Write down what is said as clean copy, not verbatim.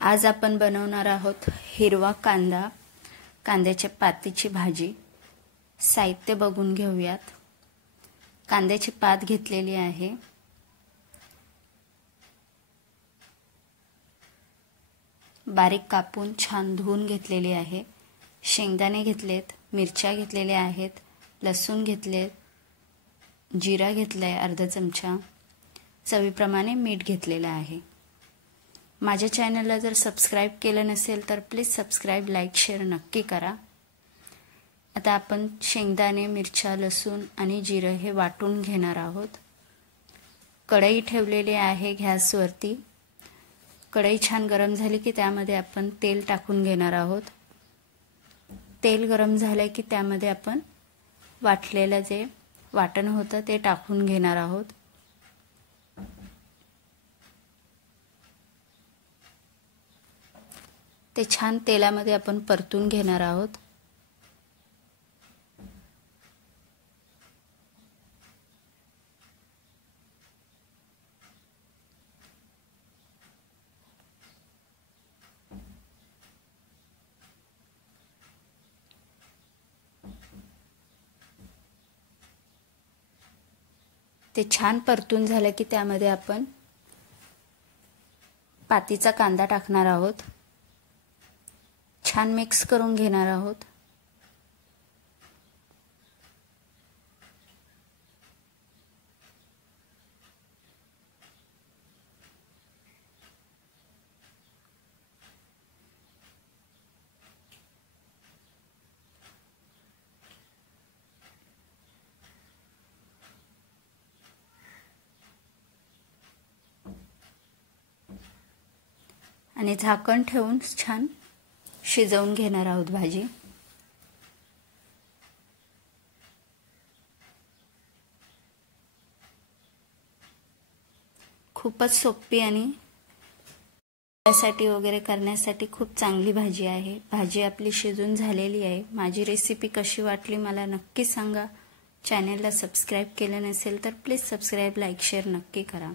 आज आपण बनवणार आहोत हिरवा कांदा, कांद्याच्या पातीची भाजी। साहित्य बघून घेऊयात। कांद्याची पात घेतलेली आहे, बारीक कापून छान धुवून घेतलेली आहे। शेंगदाणे घेतलेत, मिरच्या घेतलेल्या आहेत, लसूण घेतलेत, जिरा घेतलाय अर्धा चमचा, चवीप्रमाणे मीठ घेतलेलं आहे। माझ्या चॅनलला जर सबस्क्राइब केलं नसेल तर प्लीज सबस्क्राइब, लाईक, शेअर नक्की करा। आता आपण शेंगदाणे, मिरच्या, लसूण आणि जिरे हे वाटून घेणार आहोत। कढई ठेवलेली आहे गॅसवरती। कढई छान गरम झाली की त्यामध्ये आपण तेल टाकून घेणार आहोत। तेल गरम झाले की त्यामध्ये आपण वाटलेलं जे वाटण होतं ते टाकून घेणार आहोत। ते छान तेलामध्ये आपण परतून घेणार आहोत। ते छान परतून झाले की त्यामध्ये आपण पातीचा कांदा टाकणार आहोत। छान मिक्स करून घेणार आहोत। आणि झाकण ठेवून छान शिजवून घेणार आहोत भाजी। खूपच सोपी आणि वगैरे करण्यासाठी खूप चांगली भाजी आहे। भाजी आपली शिजून झालेली आहे। माझी रेसिपी कशी वाटली मला नक्की सांगा। चॅनलला सबस्क्राइब केलं नसेल तर प्लीज सबस्क्राइब, लाईक, शेअर नक्की करा।